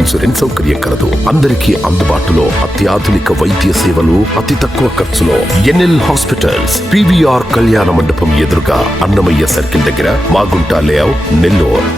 Insurance సౌకర్యం కలదు. అందరికీ అందుబాటులో అత్యాధునిక వైద్య సేవలు అతి తక్కువ ఖర్చులో ఎన్ఎల్ హాస్పిటల్స్ పివిఆర్ కళ్యాణ మండపం ఎదురుగా అన్నమయ్య సర్కిల్ దగ్గర Magunta layout Nellore.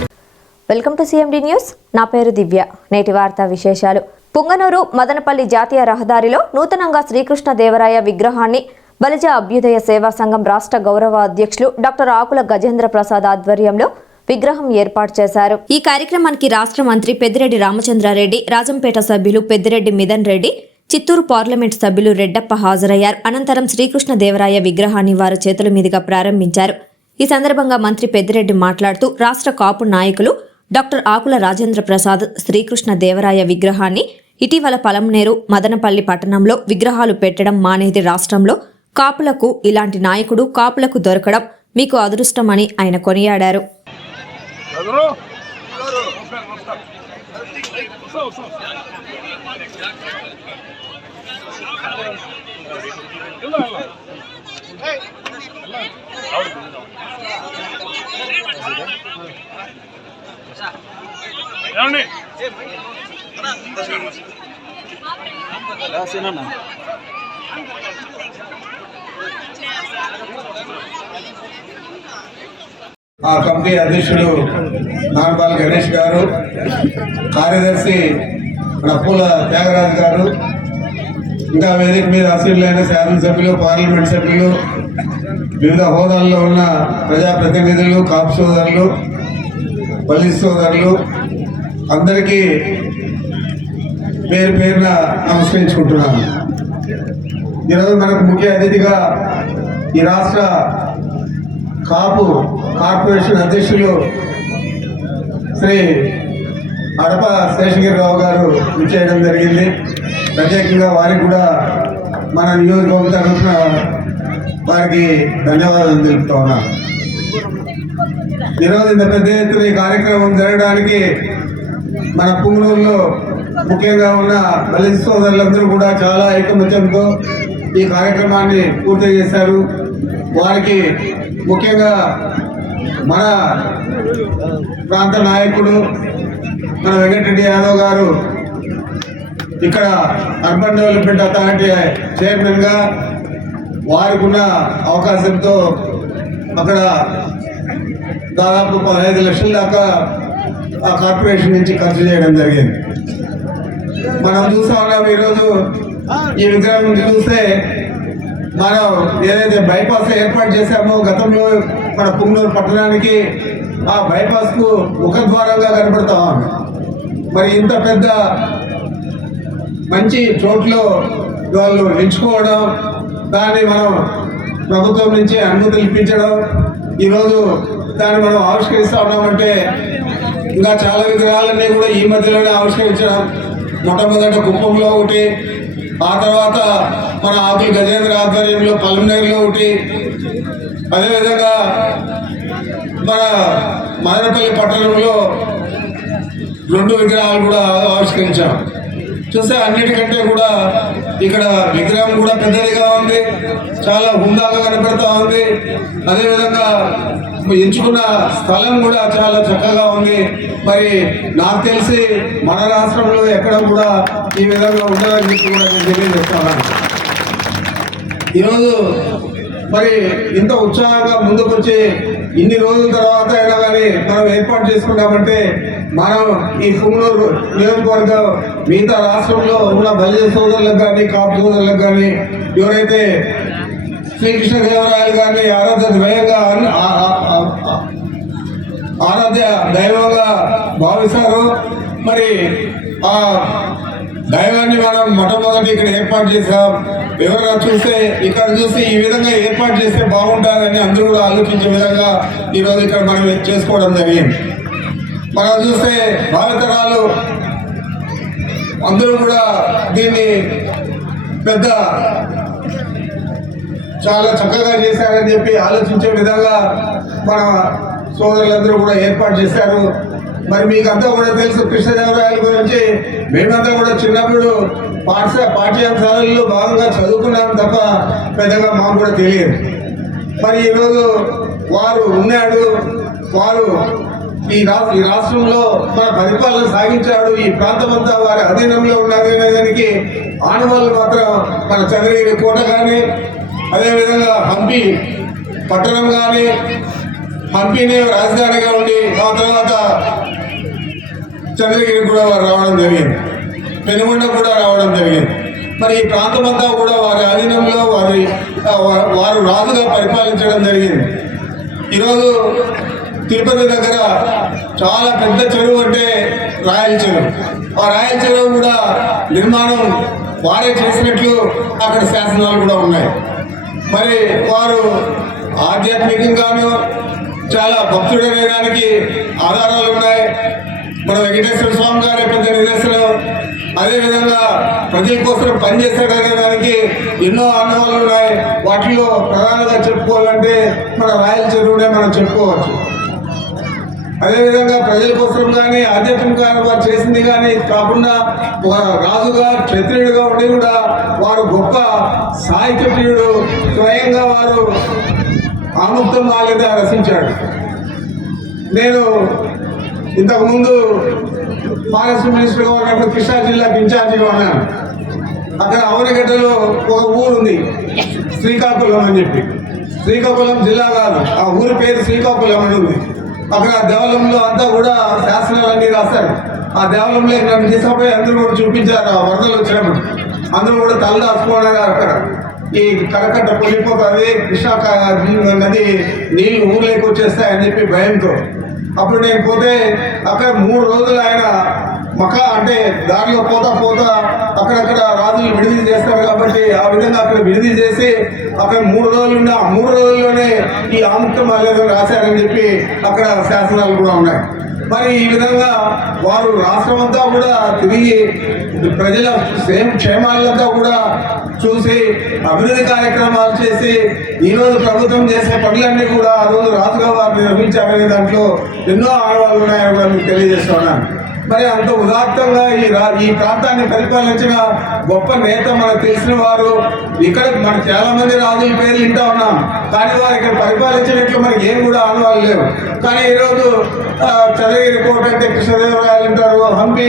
Welcome to CMD news. నా పేరు దివ్య. నేటి వార్తా విశేషాలు. పుంగనూరు మదనపల్లి జాతీయ రహదారిలో నూతనంగా శ్రీకృష్ణదేవరాయ విగ్రహాన్ని బలిజ అభ్యుదయ సేవా సంఘం రాష్ట్ర గౌరవ అధ్యక్షులు డాక్టర్ ఆకుల గజేంద్ర ప్రసాద్ ఆధ్వర్యంలో విగ్రహం ఏర్పాటు చేశారు. ఈ కార్యక్రమానికి రాష్ట్ర మంత్రి పెద్దిరెడ్డి రామచంద్రారెడ్డి రాజంపేట సభ్యులు పెద్దిరెడ్డి మిదన్ రెడ్డి చిత్తూరు పార్లమెంట్ సభ్యులు రెడ్డప్ప హాజరయ్యారు. అనంతరం శ్రీకృష్ణదేవరాయ విగ్రహాన్ని వారి చేతుల మీదుగా ప్రారంభించారు. ఈ సందర్భంగా మంత్రి పెద్దిరెడ్డి మాట్లాడుతూ రాష్ట్ర కాపు నాయకులు డాక్టర్ ఆకుల రాజేంద్ర ప్రసాద్ శ్రీకృష్ణ దేవరాయ విగ్రహాన్ని ఇటీవల పలంనేరు మదనపల్లి పట్టణంలో విగ్రహాలు పెట్టడం మానేది రాష్ట్రంలో. కాపులకు ఇలాంటి నాయకుడు కాపులకు దొరకడం మీకు అదృష్టమని ఆయన కొనియాడారు. ఏమండి ఆ కమిటీ అధ్యక్షుడు నాగపాల్ గణేష్ గారు కార్యదర్శి నప్పుల పూల త్యాగరాజు గారు ఇంకా వేదిక మీద అసీలైన శాసనసభ్యులు పార్లమెంట్ సభ్యులు వివిధ హోదాల్లో ఉన్న ప్రజాప్రతినిధులు కాపు సోదరులు పల్లి సోదరులు అందరికీ పేరు పేరున నమస్కరించుకుంటున్నాను. ఈరోజు మనకు ముఖ్య అతిథిగా ఈ రాష్ట్ర కాపు కార్పొరేషన్ అధ్యక్షులు శ్రీ అడప శేషగిరిరావు గారు విచ్చేయడం జరిగింది. ప్రత్యేకంగా వారికి కూడా మన నియోజకవర్గం తరఫున వారికి ధన్యవాదాలు తెలుపుతా ఉన్నాను ఈరోజు ఇంత పెద్ద ఎత్తున ఈ కార్యక్రమం జరగడానికి మన పుంగనూరులో ముఖ్యంగా ఉన్న దళిత సోదరులందరూ కూడా చాలా ఐకమత్యంతో ఈ కార్యక్రమాన్ని పూర్తి చేశారు. వారికి ముఖ్యంగా మన ప్రాంత నాయకుడు మన వెంకటరెడ్డి యాదవ్ గారు ఇక్కడ అర్బన్ డెవలప్మెంట్ అథారిటీ చైర్మన్గా వారికి ఉన్న అవకాశంతో అక్కడ దాదాపు పదహైదు లక్షల దాకా ఆ కార్పొరేషన్ నుంచి ఖర్చు చేయడం జరిగింది. మనం చూస్తా ఉన్నాం ఈరోజు ఈ విగ్రహం నుంచి చూస్తే మనం ఏదైతే బైపాస్ ఏర్పాటు చేశామో గతంలో మన పుంగనూరు పట్టణానికి ఆ బైపాస్కు ముఖద్వారంగా కనబడతా మరి ఇంత పెద్ద మంచి చోట్లో వాళ్ళు ఎంచుకోవడం దాన్ని మనం ప్రభుత్వం నుంచి అనుమతి ఇప్పించడం ఈరోజు దాన్ని మనం ఆవిష్కరిస్తూ ఉన్నామంటే ఇంకా చాలా విగ్రహాలన్నీ కూడా ఈ మధ్యలోనే ఆవిష్కరించడం మొట్టమొదట కుప్పంలో ఒకటి ఆ తర్వాత మన ఆకుల గజేంద్ర ఆధ్వర్యంలో పల్మనేరులో ఒకటి. అదేవిధంగా మన మదనపల్లి పట్టణంలో రెండు విగ్రహాలు కూడా ఆవిష్కరించాం. చూస్తే అన్నిటికంటే కూడా ఇక్కడ విగ్రహం కూడా పెద్దదిగా ఉంది. చాలా హుందాగా కనపడతా ఉంది. అదేవిధంగా ఎంచుకున్న స్థలం కూడా చాలా చక్కగా ఉంది. మరి నాకు తెలిసి మన రాష్ట్రంలో ఎక్కడ కూడా ఈ విధంగా ఉండాలని చెప్పి కూడా నేను తెలియజేస్తాను ఈరోజు మరి ఇంత ఉత్సాహంగా ముందుకొచ్చి ఇన్ని రోజుల తర్వాత అయినా కానీ మనం ఏర్పాటు చేసుకున్నామంటే మనం ఈ పుంగనూరు నియోజకవర్గం మిగతా రాష్ట్రంలో ఉన్న బలిజ సోదరులకు కానీ కాపు సోదరులకు కానీ ఎవరైతే శ్రీకృష్ణదేవరాయలు గారిని ఆరాధ్య ద్వయంగా ఆరాధ్య దైవంగా భావిస్తారు మరి ఆ దైవాన్ని మనం మొట్టమొదటి ఇక్కడ ఏర్పాటు చేసాం ఎవరైనా చూస్తే ఇక్కడ చూసి ఈ విధంగా ఏర్పాటు చేస్తే బాగుంటారని అందరూ కూడా ఆలోచించే విధంగా ఈరోజు ఇక్కడ మనం చేసుకోవడం జరిగింది. మనం చూస్తే భావితరాలు అందరూ కూడా దీన్ని పెద్ద చాలా చక్కగా చేశారని చెప్పి ఆలోచించే విధంగా మన సోదరులందరూ కూడా ఏర్పాటు చేశారు. మరి మీకు అంతా కూడా తెలుసు కృష్ణదేవరాయల గురించి. మేమంతా కూడా చిన్నప్పుడు పాఠశాల పాఠ్యాంశాలలో భాగంగా చదువుకున్నాం తప్ప పెద్దగా మాకు కూడా తెలియదు. మరి ఈరోజు వారు ఉన్నాడు. వారు ఈ రా ఈ రాష్ట్రంలో మన పరిపాలన సాగించాడు. ఈ ప్రాంతం అంతా వారి అధీనంలో ఉన్నది దానికి ఆనవాళ్ళు మాత్రం మన చంద్రగిరి కోట కానీ అదేవిధంగా హంపి పట్టణం కానీ హంపిని రాజధానిగా ఉండి ఆ తర్వాత చంద్రగిరి కూడా వారు రావడం జరిగింది. పెనుగొండ కూడా రావడం జరిగింది. మరి ఈ ప్రాంతం అంతా కూడా వారి అధీనంలో వారి వారు రాజుగా పరిపాలించడం జరిగింది. ఈరోజు తిరుపతి దగ్గర చాలా పెద్ద చెరువు అంటే రాయల చెరువు. ఆ రాయల చెరువు కూడా నిర్మాణం వారే చేసినట్లు అక్కడ శాసనాలు కూడా ఉన్నాయి. మరి వారు ఆధ్యాత్మికంగాను చాలా భక్తుడనే దానికి ఆధారాలు ఉన్నాయి. మన వెంకటేశ్వర స్వామి గారు పెద్ద నిదర్శనం. అదేవిధంగా ప్రజల కోసం పనిచేస్తాడనే దానికి ఎన్నో అనుభవాలు ఉన్నాయి. వాటిలో ప్రధానంగా చెప్పుకోవాలంటే మన రాయల చెరువునే మనం చెప్పుకోవచ్చు. అదేవిధంగా ప్రజల కోసం కానీ ఆధ్యాత్మిక వారు చేసింది కానీ కాకుండా రాజుగా క్షత్రియుడిగా ఉండి కూడా వారు గొప్ప సాహిత్యప్రియుడు. స్వయంగా వారు ఆముక్తం మాలేదా రచించాడు నేను ఇంతకుముందు ఫారెస్ట్ మినిస్టర్గా ఉన్నప్పుడు కృష్ణా జిల్లాకి ఇన్ఛార్జిగా ఉన్నాను. అక్కడ అవనగడ్డలో ఒక ఊరు ఉంది శ్రీకాకుళం అని చెప్పి. శ్రీకాకుళం జిల్లా కాదు ఆ ఊరి పేరు శ్రీకాకుళం అని ఉంది. అక్కడ ఆ దేవాలయంలో అంతా కూడా శాసనాలన్నీ రాశారు. ఆ దేవాలయంలో నన్ను తీసుకుపోయి అందరూ కూడా చూపించారు ఆ వరదలు వచ్చినప్పుడు. అందరూ కూడా తల దాచుకోవడానికి అక్కడ. ఈ కరకట్ట పొలిపోతుంది కృష్ణా క- నది నీళ్ళు ఊర్లోకి వచ్చేస్తాయని చెప్పి భయంతో. అప్పుడు నేను పోతే అక్కడ మూడు రోజులు ఆయన మకా అంటే దారిలో పోతా పోతా అక్కడక్కడ రాజులు విడిది చేస్తారు కాబట్టి ఆ విధంగా అక్కడ విడిది చేసి అక్కడ మూడు రోజులు ఉన్న ఆ మూడు రోజుల్లోనే ఈ ఆముక్త మాల్యాదం రాశారని చెప్పి అక్కడ శాసనాలు కూడా ఉన్నాయి. మరి ఈ విధంగా వారు రాష్ట్రం అంతా కూడా తిరిగి ప్రజల క్షేమ క్షేమాలంతా కూడా చూసి అభివృద్ధి కార్యక్రమాలు చేసి ఈరోజు ప్రభుత్వం చేసే పనులన్నీ కూడా ఆ రోజు రాజుగా వారు నిర్వహించారనే దాంట్లో ఎన్నో ఆడవాళ్ళు ఉన్నాయని కూడా మీకు తెలియజేస్తున్నాను మరి అంత ఉదాత్తంగా ఈ రా ఈ ప్రాంతాన్ని పరిపాలించిన గొప్ప నేత మనకు తెలిసిన వారు ఇక్కడ మన చాలా మంది రాజుల పేర్లు వింటా ఉన్నాం. కానీ వారు ఇక్కడ పరిపాలించినట్లు మనకి ఏం కూడా ఆనవాళ్ళు లేవు. కానీ ఈరోజు ఆ, రిపోర్ట్ కోట అంటే కృష్ణదేవరాయలు అంటారు హంపి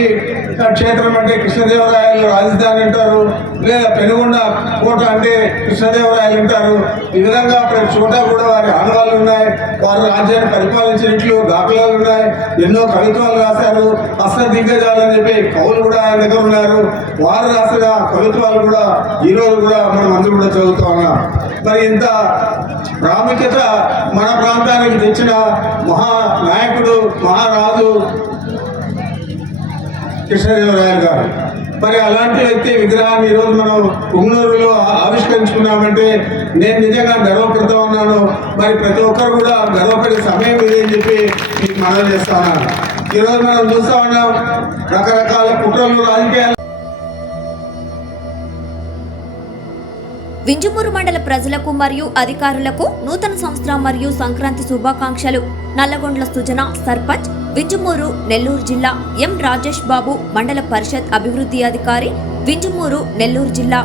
క్షేత్రం అంటే కృష్ణదేవరాయలు రాజధాని అంటారు లేదా పెనుగొండ కోట అంటే కృష్ణదేవరాయలు అంటారు ఈ విధంగా ప్రతి చోట కూడా వారి ఆనవాళ్ళు ఉన్నాయి వారు రాజ్యాన్ని పరిపాలించినట్లు దాఖలాలు ఉన్నాయి ఎన్నో కవిత్వాలు రాశారు అస్త దిగ్గజాలని చెప్పి కవులు కూడా ఆయన దగ్గర ఉన్నారు. వారు రాసిన కవిత్వాలు కూడా ఈరోజు కూడా మనం అందరూ కూడా చదువుతా ఉన్నాం. మరి ఇంత ప్రాముఖ్యత మన ప్రాంతానికి తెచ్చిన మహా నాయకుడు మహారాజు కృష్ణదేవరాయలు గారు. మరి అలాంటి వ్యక్తి విగ్రహాన్ని ఈరోజు మనం పుంగనూరులో ఆవిష్కరించుకున్నామంటే నేను నిజంగా గర్వపడుతూ ఉన్నాను. మరి ప్రతి ఒక్కరు కూడా గర్వపడే సమయం ఇది అని చెప్పి మీకు మనం చేస్తా ఉన్నాను. ఈరోజు మనం చూస్తా ఉన్నాం రకరకాల కుట్రలు రాజకీయాలు. వింజమూరు మండల ప్రజలకు మరియు అధికారులకు నూతన సంవత్సరం మరియు సంక్రాంతి శుభాకాంక్షలు. నల్లగొండ్ల సుజన సర్పంచ్ వింజమూరు నెల్లూరు జిల్లా ఎం రాజేష్ బాబు మండల పరిషత్ అభివృద్ధి అధికారి వింజమూరు నెల్లూరు జిల్లా